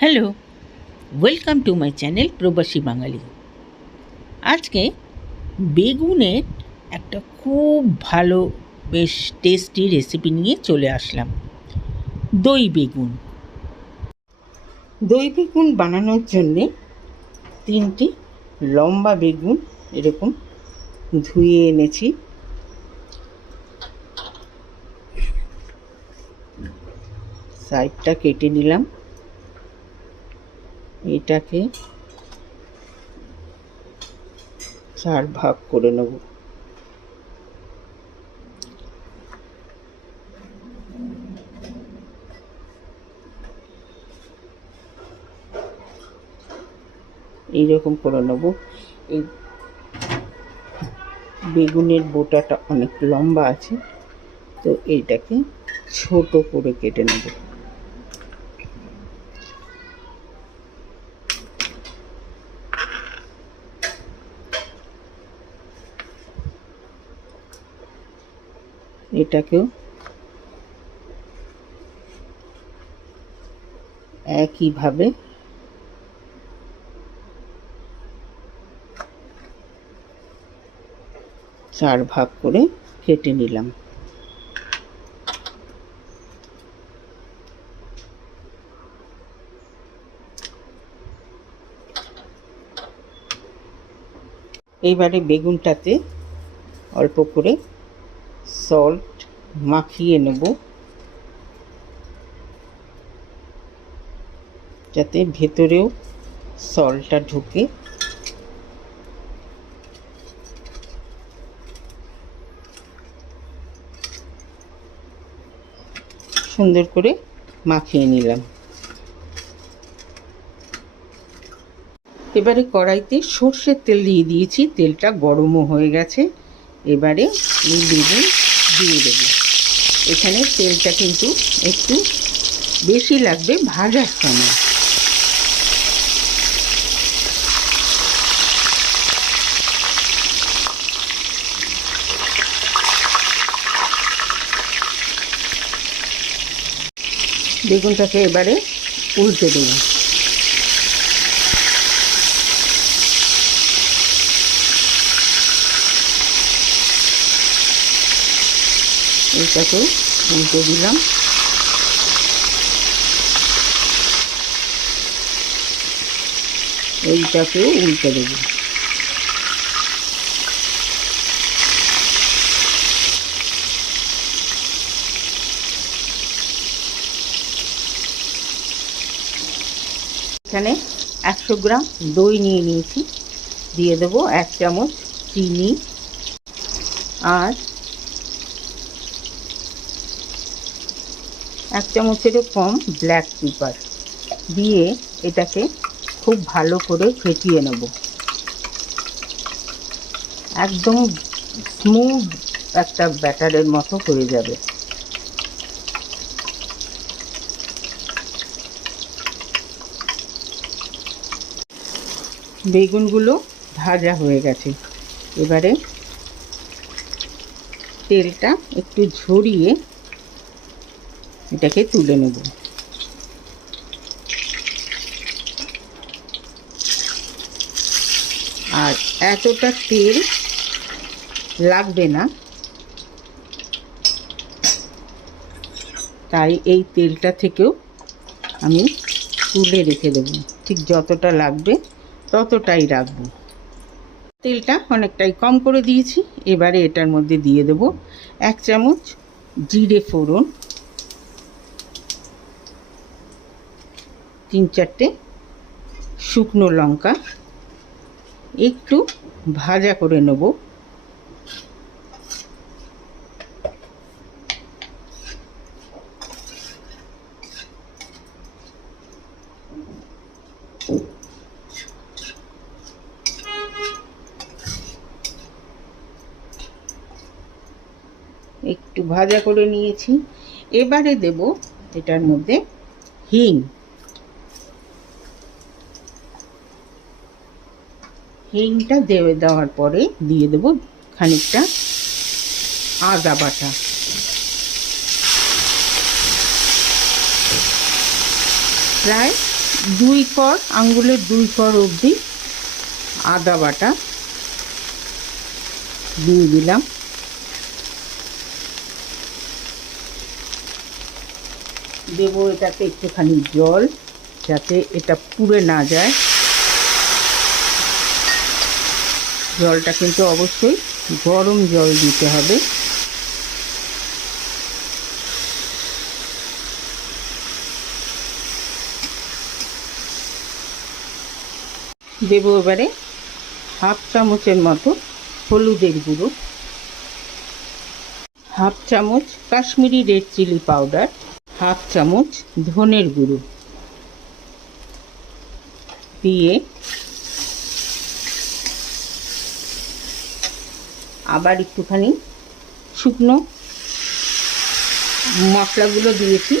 Hello welcome to my channel প্রবাসী বাঙালি। আজকে বেগুনের একটা খুব ভালো, বেশ টেস্টি রেসিপি নিয়ে চলে আসলাম। দই বেগুন। দই বেগুন বানানোর জন্যে তিনটি লম্বা বেগুন এরকম ধুয়ে এনেছি। সাইডটা কেটে নিলাম। এটাকে চার ভাগ করে নেব। এইরকম করে নেব। এই বেগুনের বোটাটা অনেক লম্বা আছে, তো এইটাকে ছোট করে কেটে নেব। এটাকেও একইভাবে চার ভাগ করে কেটে নিলাম। এইবারে বেগুনটাতে অল্প করে সল্ট মাখিয়ে নেব। যাতে ভেতরেও সল্টটা ঢুকে। সুন্দর করে মাখিয়ে নিলাম। এবারে কড়াইতে সর্ষের তেল দিয়ে দিয়েছি। তেলটা গরমও হয়ে গেছে। এবারে এই বেগুন দিয়ে দেবো। এখানে তেলটা কিন্তু একটু বেশি লাগবে ভাজার সময়। বেগুনটাকে এবারে উল্টে দেবো। এইটাকেও উল্টে দিলাম। এইটাকেও উল্টে দেবো। এখানে একশো গ্রাম দই নিয়ে নিয়েছি। দিয়ে দেবো এক চামচ চিনি আর এক চামচেরও কম ব্ল্যাক পেপার দিয়ে এটাকে খুব ভালো করে ফেটিয়ে নেব। একদম স্মুথ একটা ব্যাটারের মতো হয়ে যাবে। বেগুনগুলো ভাজা হয়ে গেছে। এবারে তেলটা একটু ঝরিয়ে এটাকে তুলে নেব। আর এতটা তেল লাগবে না। তাই এই তেলটা থেকেও আমি তুলে রেখে দেবো। ঠিক যতটা লাগবে ততটাই রাখব। তেলটা অনেকটাই কম করে দিয়েছি। এবারে এটার মধ্যে দিয়ে দেবো এক চামচ জিরে ফোড়ন। তিন চারটে শুকনো লঙ্কা একটু ভাজা করে নেব। একটু ভাজা করে নিয়েছি। এবারে দেব এটার মধ্যে হিং। হিংটা দেবে দেওয়ার পরে দিয়ে দেব খানিকটা আদা বাটা। প্রায় দুই কর, আঙ্গুলের দুই কর অবধি আদা বাটা দিয়ে দিলাম। দেবো এটাতে একটুখানি জল যাতে এটা পুড়ে না যায়। জলটা কিন্তু অবশ্যই গরম জল দিতে হবে। দেবো এবারে হাফ চামচের মতো হলুদের গুঁড়ো, হাফ চামচ Kashmiri red chilli powder, half চামচ ধনের গুঁড়ো। দিয়ে আবার একটুখানি শুকনো মশলাগুলো দিয়েছি,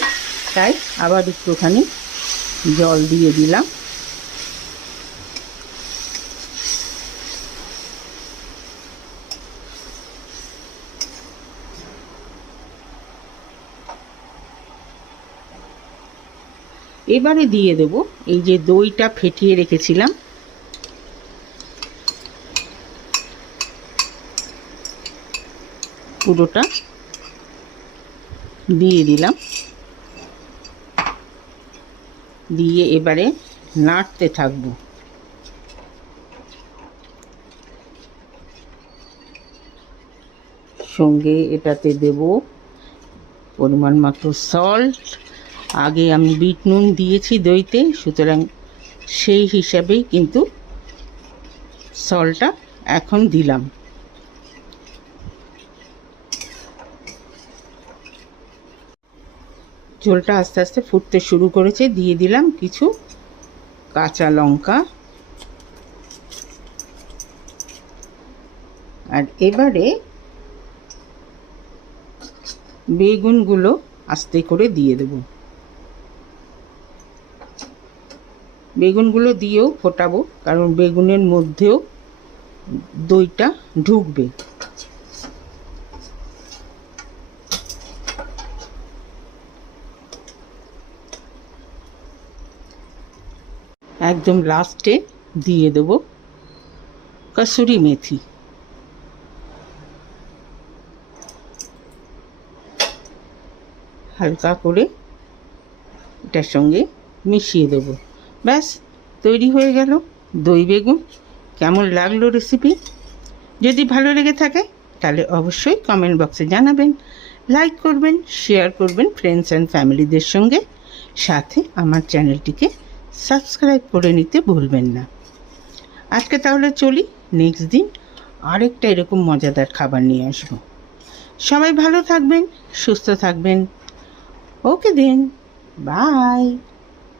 তাই আবার একটুখানি জল দিয়ে দিলাম। এবারে দিয়ে দেব, এই যে দইটা ফেটিয়ে রেখেছিলাম পুরোটা দিয়ে দিলাম। দিয়ে এবারে নাড়তে থাকব। সঙ্গে এটাতে দেব পরিমাণ মতো সল্ট আগে আমি বিট নুন দিয়েছি দইতে, সুতরাং সেই হিসাবেই কিন্তু সলটা এখন দিলাম। ঝোলটা আস্তে আস্তে ফুটতে শুরু করেছে। দিয়ে দিলাম কিছু কাঁচা লঙ্কা। আর এবারে বেগুনগুলো আস্তে করে দিয়ে দেব। বেগুনগুলো দিয়েও ফোটাবো, কারণ বেগুনের মধ্যেও দইটা ঢুকবে। একদম লাস্টে দিয়ে দেব কসুরি মেথি। হালকা করে এটার সঙ্গে মিশিয়ে দেব। ব্যাস, তৈরি হয়ে গেল দই বেগুন। কেমন লাগল রেসিপি যদি ভালো লেগে থাকে, তাহলে অবশ্যই কমেন্ট বক্সে জানাবেন। লাইক করবেন শেয়ার করবেন ফ্রেন্ডস অ্যান্ড ফ্যামিলিদের সঙ্গে। সাথে আমার চ্যানেলটিকে সাবস্ক্রাইব করে নিতে ভুলবেন না। আজকে তাহলে চলি নেক্সট দিন আরেকটা এরকম মজাদার খাবার নিয়ে আসব। সবাই ভালো থাকবেন, সুস্থ থাকবেন। ওকে দেন বাই